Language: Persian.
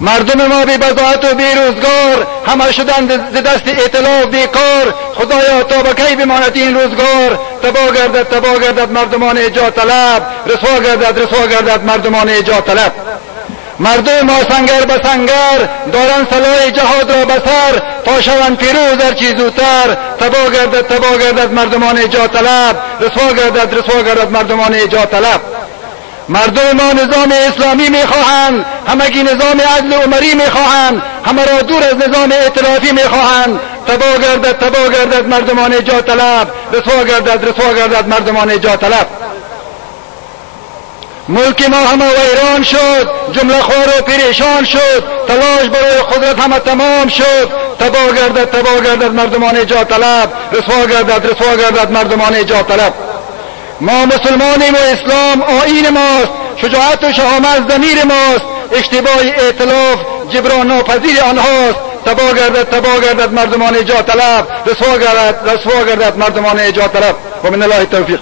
مردم ما بی بضاعت و بی روزگار همه شدند ز دست ائتلاف بیکار. خدایا تا به کی بماند این روزگار؟ تباه گردد مردمان ایجاد طلب، رسوا گردد مردمان ایجاد طلب. مردم ما سنگر به سنگر دارن سلاح جهاد را به سر، تا شوند پیروز هر چیز زودتر. تباه گردد مردمان ایجاد طلب، رسوا گردد مردمان ایجاد طلب. مردم ما نظام اسلامی میخواهند، همگی نظام عدل عمری میخواهند، همه را دور از نظام ائتلافی میخواهند. تباه گردد مردمان ایجاد طلب، رسوا گردد مردمان ایجاد طلب. ملک ما همه ویران شد، جمله خوار و پریشان شد، تلاش برای قدرت همه تمام شد. تباه گردد مردمان ایجاد طلب، رسوا گردد مردمان ایجاد طلب. ما مسلمانیم و اسلام آیین ماست، شجاعت و شهامت ضمیر ماست، اشتباه ائتلاف جبران ناپذیر آنهاست. تباه گردد مردمان ایجاد طلب، رسوا گردد مردمان ایجاد طلب. و من الله التوفیق.